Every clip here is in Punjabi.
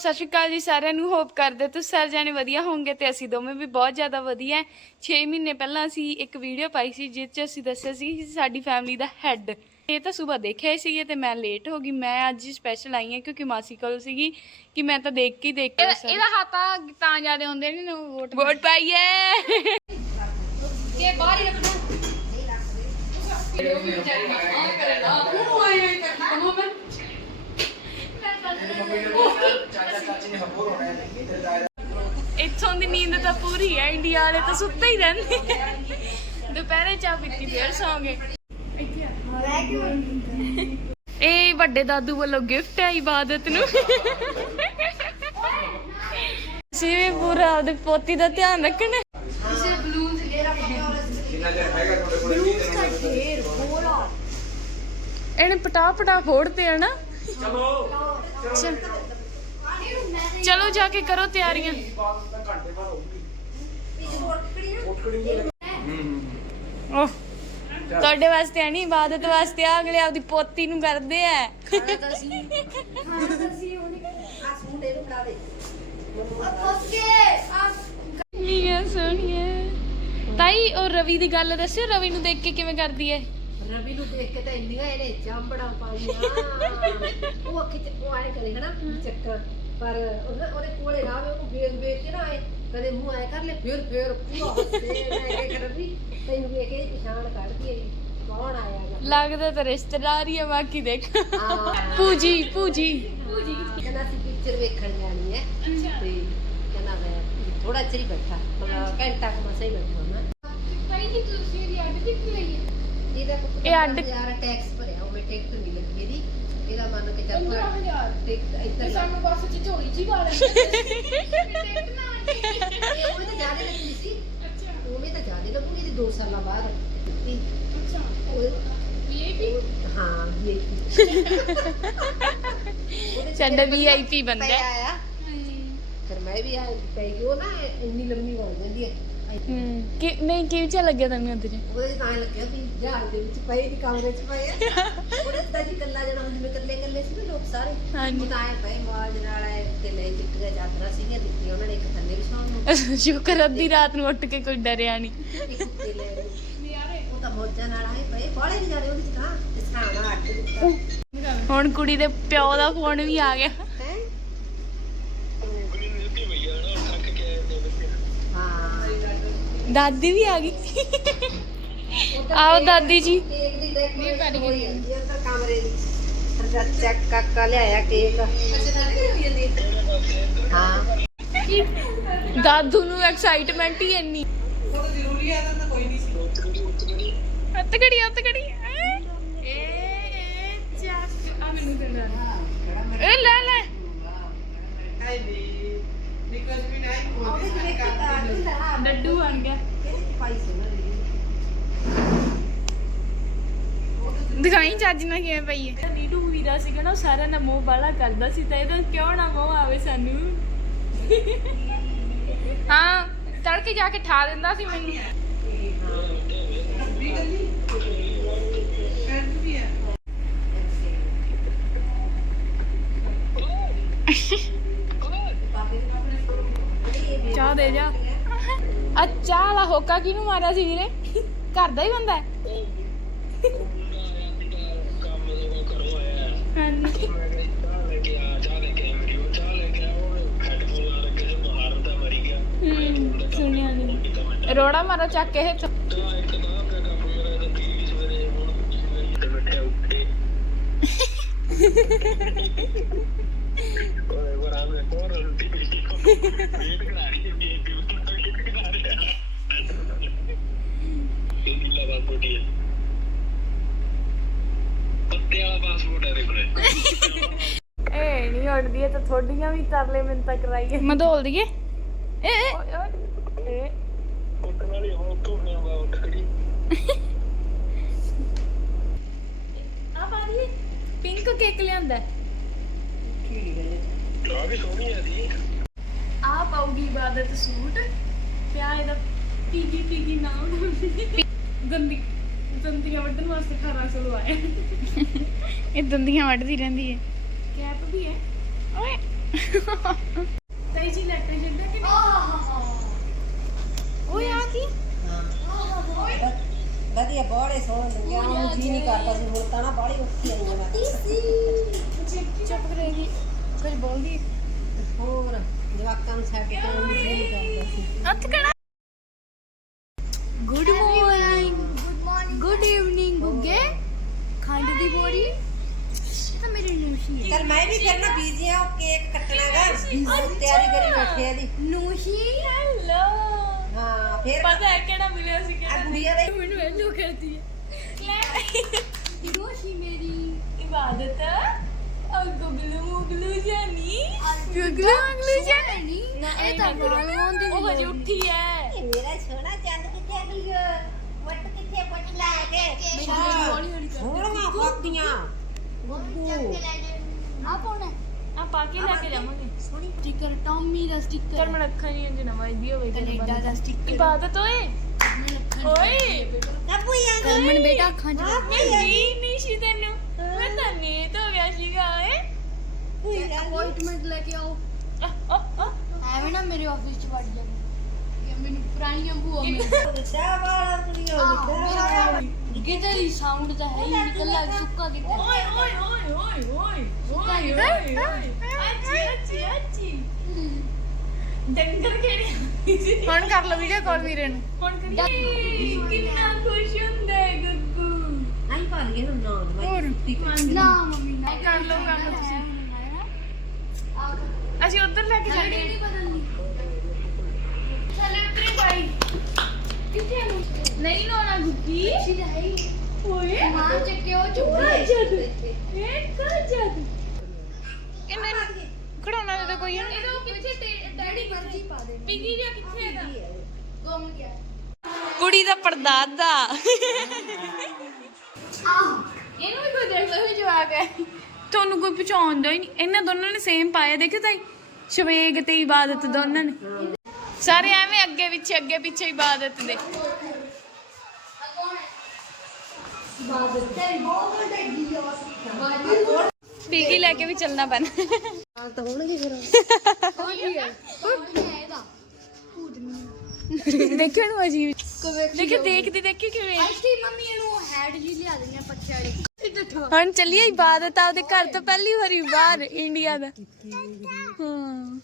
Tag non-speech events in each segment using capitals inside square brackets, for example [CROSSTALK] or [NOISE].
ਸਤਿ ਸ਼੍ਰੀ ਅਕਾਲ ਜੀ ਸਾਰਿਆਂ ਨੂੰ ਹੋਪ ਕਰਦੇ ਤੁਸੀਂ ਸਾਰੇ ਜਾਣੇ ਵਧੀਆ ਹੋਵੋਗੇ ਤੇ ਅਸੀਂ ਦੋਵੇਂ ਵੀ ਬਹੁਤ ਜ਼ਿਆਦਾ ਵਧੀਆ 6 ਮਹੀਨੇ ਪਹਿਲਾਂ ਅਸੀਂ ਇੱਕ ਵੀਡੀਓ ਪਾਈ ਸੀ ਜਿਸ 'ਚ ਅਸੀਂ ਦੱਸਿਆ ਸੀ ਕਿ ਸਾਡੀ ਫੈਮਿਲੀ ਦਾ ਹੈੱਡ ਇਹ ਤਾਂ ਸਵੇਰ ਦੇਖਿਆ ਹੀ ਸੀਗੇ ਤੇ ਮੈਂ ਲੇਟ ਹੋ ਗਈ। ਮੈਂ ਅੱਜ ਸਪੈਸ਼ਲ ਆਈ ਹਾਂ ਕਿਉਂਕਿ ਮਾਸੀ ਕੋਲ ਸੀਗੀ ਕਿ ਮੈਂ ਤਾਂ ਦੇਖ ਕੇ ਹੀ ਦੇਖ ਕੇ ਇਹਦਾ ਹੱਥ ਤਾਂ ਜ਼ਿਆਦਾ ਹੁੰਦੇ ਨੇ ਵੋਟ ਵੋਟ ਪਾਈਏ ਕੇ ਬਾਹਰ ਹੀ ਰੱਖਣਾ। ਇੱਥੋਂ ਦੀ ਨੀਂਦ ਤਾਂ ਪੂਰੀ ਹੈ ਇੰਡੀਆ ਵਾਲੇ ਤਾਂ ਸੁੱਤੇ ਹੀ ਰਹਿੰਦੇ। ਦੁਪਹਿਰੇ ਚਾਹ ਪੀਤੀ ਫੇਰ ਸੌਂਗੇ ਇਹ ਵੱਡੇ ਦਾਦੂ ਵੱਲੋਂ ਗਿਫਟ ਹੈ ਇਬਾਦਤ ਨੂੰ। ਅਸੀਂ ਵੀ ਪੂਰਾ ਆਪਦੇ ਪੋਤੀ ਦਾ ਧਿਆਨ ਰੱਖਣਾ ਇਹਨੇ ਪਟਾ ਪਟਾ ਫੋੜਦੇ ਆ ਨਾ। ਚਲੋ। ਚਲੋ ਜਾ ਕੇ ਕਰੋ ਤਿਆਰੀਆਂ। ਓਹ ਤੁਹਾਡੇ ਵਾਸਤੇ ਨਹੀਂ ਇਬਾਦਤ ਵਾਸਤੇ ਆ ਅਗਲੇ ਆਪਦੀ ਪੋਤੀ ਨੂੰ ਕਰਦੇ ਆ ਮੀਆਂ ਸੋਹਣੀਏ ਤਾਈ ਉਹ ਰਵੀ ਦੀ ਗੱਲ ਦੱਸਿਓ ਰਵੀ ਨੂੰ ਦੇਖ ਕੇ ਕਿਵੇਂ ਕਰਦੀ ਹੈ ਰਵੀ ਨੂੰ ਦੇਖ ਕੇ ਤਾਂ ਇੰਨੀਆਂ ਇਹਨੇ ਚਾਂਬੜਾ ਪਾਈਆਂ। ਉਹ ਅੱਖੀ ਚ ਉਹ ਆਏ ਕਰੇ ਹਨਾ ਚੱਕਰ। ਪਰ ਉਹਦੇ ਉਹਦੇ ਕੋਲੇ ਰਾਵੇ ਉਹਨੂੰ ਵੇਖ ਵੇਖ ਕੇ ਨਾ ਆਏ ਕਦੇ ਮੂੰਹ ਆਏ ਕਰ ਲੈ ਫਿਰ ਫਿਰ ਪੂਰਾ ਹੱਸੇ ਮੈਂ ਕਿ ਰਵੀ ਤੈਨੂੰ ਵੇਖ ਕੇ ਪਛਾਣ ਕੱਢਦੀ ਹੈ ਕੌਣ ਆਇਆ ਗਾ ਲੱਗਦਾ ਤਾਂ ਰਿਸ਼ਤੇਦਾਰ ਹੀ ਆ ਬਾਕੀ ਦੇਖ। ਹਾਂ। ਪੂਜੀ ਪੂਜੀ ਕਹਿੰਦਾ ਸੀ ਪਿਕਚਰ ਵੇਖਣ ਜਾਣੀ ਹੈ। ਤੇ ਕਹਿੰਦਾ ਮੈਂ ਥੋੜਾ ਚਿਰ ਹੀ ਬੈਠਾ ਮਤਲਬ ਘੰਟਾ ਕੁ ਮਸਾਂ ਹੀ ਬੈਠਾ ਮੈਂ। ਇਹਦਾ ਇਹ ਅੱਡ- ਯਾਰ ਟੈਕਸ ਉਹ ਟਿਕਟ ਨਹੀਂ ਲੱਗੀ ਇਹਦੀ। ਇਹਦਾ ਮੰਨ ਕੇ ਚੱਲ ਟਿਕਟ ਇੱਧਰ ਸਾਨੂੰ ਬੱਸ ਚ ਝੋਲੀ ਜੀ ਪਾ ਲੈਂਦੇ। [LAUGHS] ਉਹ ਤਾਂ ਜ਼ਿਆਦਾ ਲੱਗੀ ਸੀ। ਉਹ ਵੀ ਤਾਂ ਜ਼ਿਆਦਾ ਲੱਗੂਗੀ ਇਹਦੀ 2 ਸਾਲਾਂ ਬਾਅਦ। ਅੱਛਾ। ਹਾਂ ਵੀਆਈਪੀ ਸਾਡਾ ਵੀਆਈਪੀ ਬੰਦਾ ਹੈ। ਆਇਆ। ਫਿਰ ਮੈਂ ਵੀ ਆ ਪੈ ਗਈ ਉਹ ਨਾ ਇੰਨੀ ਲੰਮੀ ਬਣ ਜਾਂਦੀ ਹੈ। ਹੂੰ ਕਿ ਨਹੀਂ ਚਾ ਲੱਗਿਆ ਤੈਨੂੰ ਅੰਦਰ ਉਹਦੇ ਤਾਂ ਐਂ ਲੱਗਿਆ ਵੀ ਜਹਾਜ਼ ਦੇ ਵਿੱਚ ਪਏ ਦੀ ਕਮਰੇ 'ਚ ਪਏ ਆ। [LAUGHS] ਉਹਦੇ ਤਾਂ ਜੀ ਕੱਲਾ ਜਿਹੜਾ ਹੁਣ ਜਿਵੇਂ ਇਕੱਲੇ ਇਕੱਲੇ ਸੀ ਨਾ ਲੋਕ ਸਾਰੇ। ਹਾਂਜੀ। ਉਹ ਤਾਂ ਐਂ ਪਏ ਮੌਜ ਨਾਲ ਐ ਤੇ ਲੈ ਚਿੱਟੀਆਂ ਚਾਦਰਾਂ ਸੀਗੀਆਂ ਦਿੱਤੀਆਂ ਉਹਨਾਂ ਨੇ ਇੱਕ ਥੱਲੇ ਵਿਛਾਉਣ ਨੂੰ। ਸ਼ੁਕਰ ਅੱਧੀ ਰਾਤ ਨੂੰ ਉੱਠ ਕੇ ਕੋਈ ਡਰਿਆ ਨਹੀਂ। ਇੱਕ ਉੱਤੇ ਲੈ ਗਏ ਉਹ ਤਾਂ ਮੌਜਾਂ ਨਾਲ ਆਏ ਪਏ ਬਾਲੇ ਨਹੀਂ ਜਾਦੇ ਉਹਦੇ 'ਚ ਤਾਂ। ਤੇ ਸਹਾਣਾ ਅੱਡ ਦਿੱਤਾ। ਹੁਣ ਕੁੜੀ ਦੇ ਪਿਓ ਦਾ ਫੋਨ ਵੀ ਆ ਗਿਆ ਹੈ ਹਾਂ ਦਾਦੀ ਵੀ ਆ ਗਈ। ਆਓ ਦਾਦੀ ਜੀ। ਕੇਕ ਕਮਰੇ ਦੀ ਚੈੱਕ ਕਾਕਾ ਲਿਆਇਆ ਕੇਕ ਹਾਂ ਦਾਦੂ ਨੂੰ ਐਕਸਾਈਟਮੈਂਟ ਹੀ ਇੰਨੀ। ਹੱਥ ਘੜੀ ਹੱਥ ਘੜੀ ਏ ਏ, ਚੱਕ। ਆ ਮੈਨੂੰ ਦੇ ਏ, ਲੈ ਲੈ। ਡੱਡੂ ਬਣ ਗਿਆ ਦਿਖਾਈ ਚੱਜ ਨਾਲ ਕਿਵੇਂ ਪਈ ਹੈ ਨੀਡੂ ਵੀਰਾ ਸੀਗਾ ਨਾ ਉਹ ਸਾਰਿਆਂ ਦਾ ਮੋਹ ਬਾਲਾ ਕਰਦਾ ਸੀ ਤਾਂ ਇਹਦਾ ਕਿਉਂ ਨਾ ਮੋਹ ਆਵੇ ਸਾਨੂੰ? ਹਾਂ ਤੜਕੇ ਜਾ ਕੇ ਠਾ ਦਿੰਦਾ ਸੀ ਮੈਨੂੰ। [LAUGHS] ਚਾਹ ਦੇ ਜਾ। ਆ ਚਾਹ ਵਾਲਾ ਹੋਕਾ ਕਿਹਨੂੰ ਮਾਰਿਆ ਸੀ ਵੀਰੇ? ਘਰ ਦਾ ਹੀ ਬੰਦਾ ਹੈ। ਹਾਂਜੀ। ਹੂੰ ਸੁਣਿਆ ਨਹੀਂ। ਰੋੜਾ ਮਾਰਾ ਚੱਕ ਕੇ [LAUGHS] [LAUGHS] ਕੋਟੀ ਆ ਆ ਪਾਉਗੀ ਇਬਾਦਤ ਸੂਟ। ਪਿਆ ਇਹਦਾ ਪੀਗੀ ਪੀਗੀ ਨਾਮ। ਗੰਦੀ ਦੰਦੀਆਂ ਵੱਢਣ ਵਾਸਤੇ 1800 ਲਵਾਇਆ। ਇਹ ਦੰਦੀਆਂ ਵੱਢਦੀ ਰਹਿੰਦੀ ਹੈ। ਕੈਪ ਵੀ ਹੈ। ਓਏ। ਤਈ ਜੀ ਲੈਟਰ ਜਿੱਦਾਂ ਕਿ ਓਏ ਆ ਕੀ? ਵਧੀਆ ਬੋੜੇ ਸੋਹਣ ਲੱਗਿਆ ਉਹ ਜੀ ਨਹੀਂ ਕਰਦਾ ਸੀ ਹੁਣ ਤਾਂ ਨਾ ਬਾੜੀ ਉੱਠੀ ਆਈ ਮੈਂ ਚੁੱਪ ਕਰੇਗੀ ਕੁਝ ਬੋਲਦੀ ਹੋਰ ਜਵਾਕਾਂ ਨੂੰ ਛੱਡ ਕੇ ਉਹਨੂੰ ਜੀ ਨਹੀਂ ਕਰਦਾ ਸੀ। ਹੱਥ ਕੜਾ good morning good morning good evening ਗੁੱਗੇ ਖੰਡ ਦੀ ਬੋਰੀ ਇਹ ਤਾਂ ਮੇਰੀ ਨੂਸ਼ੀ ਹੈ ਚਲ ਮੈਂ ਵੀ ਕਰਨਾ ਬੀਜੀ ਆ ਉਹ ਕੇਕ ਕੱਟਣਾਗਾ ਤਿਆਰੀ ਕਰੀ ਬੈਠੇ ਆ ਦੀ। ਨੂਸ਼ੀ ਹੈਲੋ ਹਾਂ ਫੇਰ ਪਤਾ ਹੈ ਕਿਹੜਾ ਮਿਲਿਆ ਸੀ ਆ ਕਿਹੜਾ ਗੁੜੀਆ ਦੇ। ਮੈਨੂੰ ਹੈਲੋ ਕਰਦੀ ਹੈ। ਨੂਸ਼ੀ ਮੇਰੀ। ਇਬਾਦਤ। ਆ ਗੁਗਲੂ ਮੁਗਲੂ ਜਾਨੀ। ਗੁਗਲੂ ਅਗਲੀ ਜਾਨੀ। ਨਾ ਇਹ ਤਾਂ ਉਹ ਹਜੇ ਉੱਠੀ ਹੈ। ਇਹ ਮੇਰਾ ਸੋਹਣਾ ਚੰਦ ਕਿੱਥੇ ਗਈ ਵੱਟ ਕਿੱਥੇ ਵੱਟ ਲਾ ਕੇ। ਸੋਹਣਾ ਗੁੱਗੂ ਆ ਆ ਪਾ ਕੇ ਲੈ ਕੇ ਜਾਵਾਂਗੇ। ਸਟicker ਟੌਮੀ ਦਾ ਚਲ ਸਟicker ਮੈਂ ਰੱਖਾਂ ਨਹੀਂ ਅੰਜ ਨਵਾਂ ਵੀ ਹੋਵੇ ਕੈਨੇਡਾ ਦਾ ਸਟicker ਇਬਾਦਤ ਓਏ। ਓਏ ਕੱਪੂ ਆ ਕਲਮਨ ਬੇਟਾ ਅੱਖਾਂ ਚ ਨਹੀਂ ਨਹੀਂ ਸੀ ਤੈਨੂੰ। ਮੈਂ ਤਾਂ ਨੀਂਦ ਹੋ ਗਿਆ ਸੀਗਾ ਏ ਅਪਾਇੰਟਮੈਂਟ ਲੈ ਕੇ ਆਓ। ਐਵੇਂ ਨਾ ਮੇਰੇ ਆਫਿਸ ਚ ਵੜ ਜਾ। ਮੈਨੂੰ ਪੁਰਾਣੀਆਂ ਭੂਆ ਮੈਂ ਗਿੱਧੇ ਦੀ। ਸਾਊਂਡ ਤਾਂ ਹੈ ਹੀ ਨਹੀਂ ਕੱਲਾ ਸੁੱਕਾ ਗਿੱਧਾ ਡੰਗਰ ਕਿਹੜੀ ਸੀ ਹੁਣ ਕਰ ਲਓ ਵੀਡੀਓ ਕਾਲ ਵੀਰੇ ਨੂੰ। ਹੁਣ ਕਰੀਏ। ਕਿੰਨਾ ਖੁਸ਼ ਹੁੰਦਾ ਹੈ ਗੱਗੂ। ਆਈ ਪਾ ਲਈਏ ਹੁਣ ਨਾ ਹੋਰ। ਨਾ ਮੰਮੀ ਨਾ ਕਰ ਲਓ ਕੰਮ ਤੁਸੀਂ ਅਸੀਂ ਉਧਰ ਲੈ ਕੇ ਜਾਈਏ। ਨਹੀਂ ਬਦਲਣੀ। ਸੈਲਿਬ੍ਰਿਟੀ ਬਾਈ ਕਿੱਥੇ ਨੂੰ ਨਹੀਂ ਲਾਉਣਾ ਗੁੱਗੀ ਸਿੱਧਾ ਹੈ ਮਾਂ ਚੱਕਿਓ ਚੁੱਪ ਜਦ ਇਹ ਕਾ ਜਦ ਕਿੰਨੇ ਖੜਾਉਣਾ ਤੇ ਕੋਈ ਨਹੀਂ ਇਹਦਾ ਕਿੱਥੇ ਡੈਡੀ ਮਰਜ਼ੀ ਪਾ ਦੇ ਪਿਗੀ ਜਿਹਾ ਕਿੱਥੇ ਹੈਗਾ ਗੁੰਮ ਗਿਆ ਕੁੜੀ ਦਾ ਪਰਦਾਦਾ ਆਹ ਇਹਨੂੰ ਵੀ ਕੋਈ ਦੇਖਦਾ ਹੋਈ ਜਵਾਕ ਹੈ। ਤੁਹਾਨੂੰ ਕੋਈ ਪਛਾਣਦਾ ਹੀ ਨਹੀਂ। ਇਹਨਾਂ ਦੋਨਾਂ ਨੇ ਸੇਮ ਪਾਇਆ ਦੇਖਿਓ ਤਾਈ? ਸ਼ਵੇਗ ਤੇ ਇਬਾਦਤ ਦੋਨਾਂ ਨੇ। ਸਾਰੇ ਐਵੇਂ ਅੱਗੇ ਪਿੱਛੇ ਅੱਗੇ ਪਿੱਛੇ ਇਬਾਦਤ ਦੇ। ਪੀਗੀ ਲੈ ਕੇ ਵੀ ਚੱਲਣਾ ਪੈਣਾ। ਤਾਂ ਹੋਣਗੇ ਫਿਰ। ਦੇਖਿਓ ਨੂੰ ਅਜੀਬ ਦੇਖਿਓ ਦੇਖਦੀ ਦੇਖਿਓ ਕਿਵੇਂ। ਆਈਸਟੀ ਮੰਮੀ ਇਹਨੂੰ ਹੈਡ ਜੀ ਲਿਆ ਦੇਣੀ ਆ ਪੱਛੇ ਵਾਲੀ। ਹੁਣ ਚੱਲੀਏ ਇਬਾਦਤ ਆਪਦੇ ਘਰ ਤੋਂ ਪਹਿਲੀ ਵਾਰੀ ਬਾਹਰ ਇੰਡੀਆ ਦਾ।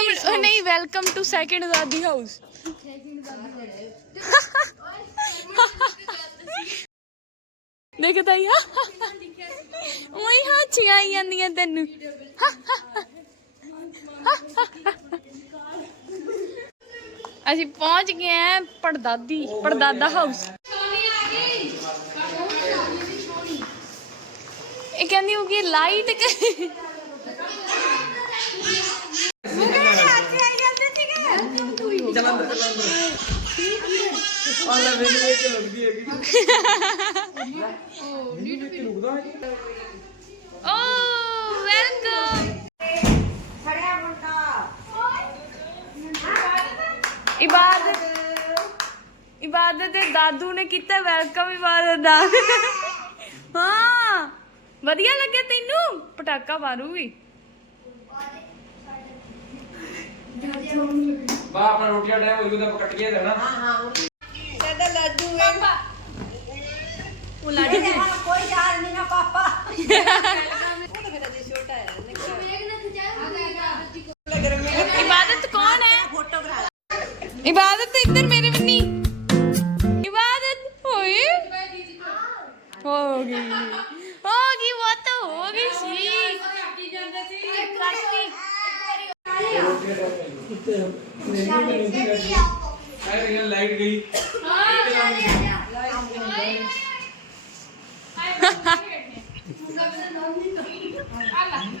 ਵੀ ਨਹੀਂ ਵੈਲਕਮ ਟੂ ਸੈਕਿੰਡ ਦਾਦੀ ਹਾਊਸ ਦੇਖ ਤਾਈ ਉਹੀ ਹਾਚੀਆਂ ਆਈ ਜਾਂਦੀਆਂ ਤੈਨੂੰ। ਅਸੀਂ ਪਹੁੰਚ ਗਏ ਆ ਪੜਦਾਦੀ, ਪੜਦਾਦਾ ਹਾਊਸ ਇਹ ਕਹਿੰਦੀ ਹੋਗੀ ਲਾਈਟ ਇਬਾਦਤ ਇਬਾਦਤ ਦੇ ਦਾਦੂ ਨੇ ਕੀਤਾ ਵੈਲਕਮ ਇਬਾਦਤ ਦਾ। ਹਾਂ ਵਧੀਆ ਲੱਗਿਆ ਤੈਨੂੰ? ਪਟਾਕਾ ਮਾਰੂਗੀ। ਦਾਦੂ ਬਾ ਆਪਣਾ ਰੋਟੀਆਂ ਟਾਈਮ ਹੋ ਜੂਦਾ ਕੱਟ ਕੇ ਦੇਣਾ। ਹਾਂ ਹਾਂ ਸਾਡਾ ਲੱਡੂ ਹੈ। ਉਹ ਲੱਡੂ ਦੇ ਕੋਈ ਯਾਦ ਨਹੀਂ ਨਾ ਪਾਪਾ। ਉਹ ਤਾਂ ਫਿਰ ਅਜੇ ਛੋਟਾ ਹੈ ਨਿੱਕਾ। ਇਬਾਦਤ ਕੌਣ ਹੈ? ਫੋਟੋ ਕਰਾ ਇਬਾਦਤ ਇੱਧਰ ਮੇਰੇ ਬੰਨੀ ਇਬਾਦਤ ਹੋਏ ਹੋ ਗਈ ਹੋ ਗਈ ਉਹ ਤਾਂ ਹੋ ਗਈ ਸੀ ਐ ਲਾਈਟ ਗਈ।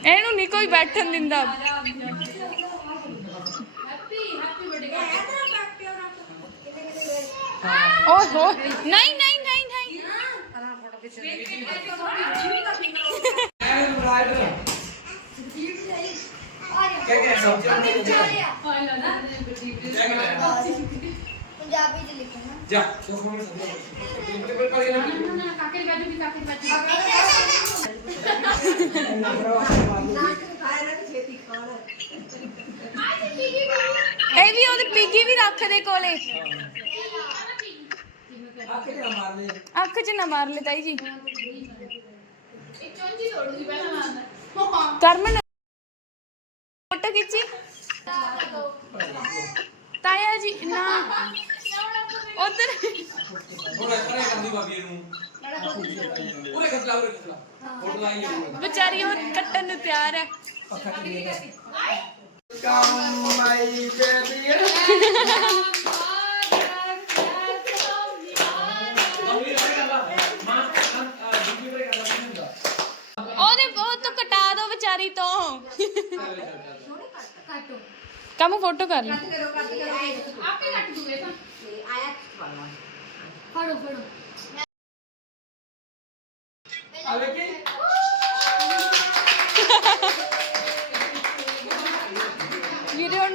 ਇਹਨੂੰ ਨਹੀਂ ਕੋਈ ਬੈਠਣ ਦਿੰਦਾ। ਓਹੋ ਨਹੀਂ ਨਹੀਂ ਨਹੀਂ ਨਹੀਂ। ਐ ਬੁਲਾਇਆ ਪੰਜਾਬੀ ਚ ਲਿਖਣਾ ਜਾ ਤੂੰ ਫੋਨ ਸੱਦ ਤੇ ਪਰ ਕਰ ਨਾ। ਇਹ ਵੀ ਉਹਦੀ ਪੀਗੀ ਵੀ ਰੱਖ ਦੇ ਕੋਲੇ। ਅੱਖ 'ਚ ਨਾ ਮਾਰ ਲੈ। ਤਾਈ ਜੀ। ਕਰਮਨ ਫੋਟੋ ਖਿੱਚੀ ਤਾਇਆ ਜੀ ਨਾ ਉਧਰ ਥੋੜਾ ਕਰੇ ਕਰਦੀ ਬਾਬੀ ਨੂੰ। ਪੂਰੇ ਖਸਲਾ ਪੂਰੇ ਖਸਲਾ ਫੋਟੋ ਲਾਈ ਵਿਚਾਰੀ ਉਹ ਕੱਟਣ ਨੂੰ ਤਿਆਰ ਹੈ। ਕੰਮ ਮਾਈ ਬੇਬੀ ਉਹਦੇ ਉਹ ਤੋਂ ਕਟਾ ਦੋ ਵਿਚਾਰੀ ਤੋਂ। ਕੰਮ ਫੋਟੋ ਕਰ ਲੈ ਫੜੋ ਫੜੋ ਆਵੇ ਕੀ ਵੀਡੀਓ ਨੂੰ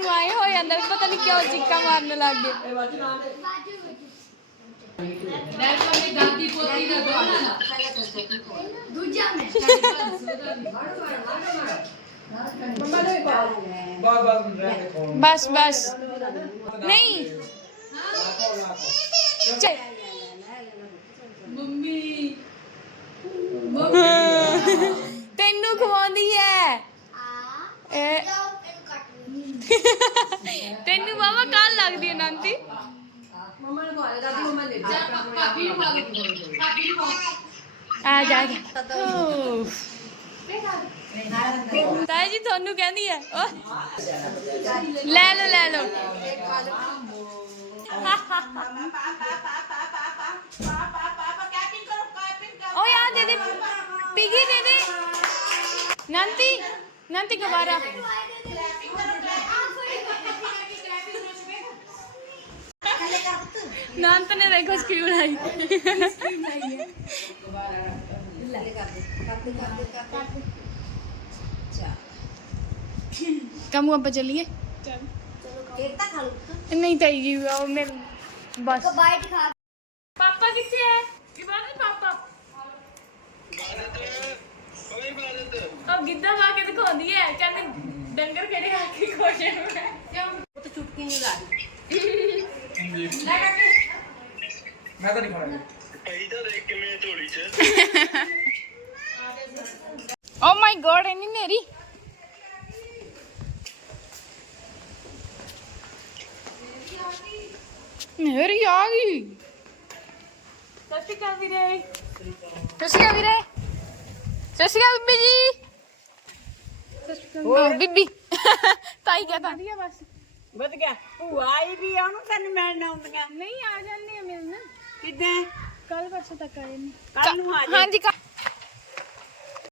ਆਏ ਹੋ ਜਾਂਦਾ ਵੀ ਪਤਾ ਨਹੀਂ ਕਿਉਂ ਚੀਕਾਂ ਮਾਰਨ ਲੱਗ ਗਏ ਦੂਜਾ ਮੈਂ ਬਾਸ ਬਾਸ ਰਹਿ ਦੇ ਫੋਨ ਬਸ ਬਸ ਨਹੀਂ ਚੱਲ ਮੰਮੀ ਤੈਨੂੰ ਖਵਾਉਂਦੀ ਹੈ ਆ ਇਹ ਜਾਓ ਇਹਨੂੰ ਕੱਟ ਲਓ ਤੈਨੂੰ ਬਾਬਾ ਕੱਲ ਲੱਗਦੀ ਹੈ ਨੰਤੀ ਮੰਮਾ ਨੂੰ ਖਵਾ ਦੇ ਦਾਦੀ ਮੰਮਾ ਨੇ ਭਾਬੀ ਨੂੰ ਆ ਜਾ ਆ ਜਾ। ਤਾਈ ਜੀ ਤੁਹਾਨੂੰ ਕਹਿੰਦੀ ਹੈ ਓ ਲੈ ਲਓ ਲੈ ਲਓ। ਓ ਯਾਰ ਦੇ ਦੇ, ਪਿਗੀ ਦੇ ਦੇ। ਨੰਤੀ ਨੰਤੀ ਗਵਾਰਾ ਨੰਤ ਨੇ ਦੇਖੋ ਸਕੀਮ ਲਾਈ ਕੰਮ ਆਪਾਂ ਚੱਲੀਏ ਇੱਕ ਤਾਂ ਖਾ ਲਓ ਨਹੀਂ ਤਾਈ ਜੀ ਉਹ ਮੈਂ ਬਸ ਬਾਈਟ ਖਾ ਪਾਪਾ ਕਿੱਥੇ ਹੈ ਇਬਾਦਤ ਪਾਪਾ ਉਹ ਗਿੱਧਾ ਵਾ ਕੇ ਦਿਖਾਉਂਦੀ ਹੈ ਕਹਿੰਦੀ ਡੰਗਰ ਕਿਹੜੇ ਖਾ ਕੇ ਤਾਂ ਨਹੀਂ ਤਾਂ ਓ ਮਾਈ ਗੋਡ ਇੰਨੀ ਨੇਰੀ ਨੇਰੀ ਆ ਗਈ। ਸਤਿ ਸ਼੍ਰੀ ਅਕਾਲ ਵੀਰੇ। ਸਤਿ ਸ਼੍ਰੀ ਅਕਾਲ ਵੀਰੇ। ਸਤਿ ਸ਼੍ਰੀ ਅਕਾਲ ਬੀਬੀ ਜੀ। ਬੀਬੀ। ਤਾਈ ਕਹਤਾ ਵਧੀਆ ਬਸ। ਵਧ ਗਿਆ ਭੂਆ ਆਈ ਵੀ ਆ, ਉਹਨੂੰ ਤੈਨੂੰ ਮਿਲਣ ਆਉਂਦੀਆਂ। ਨਹੀਂ ਆ ਜਾਂਦੀ। ਕਿਦਾਂ? ਕੱਲ ਪਰਸੋਂ ਤੱਕ ਆ ਜਾਂਦੀ ਕੱਲ ਨੂੰ ਆ ਜਾ ਹਾਂਜੀ ਕੱਲ੍ਹ-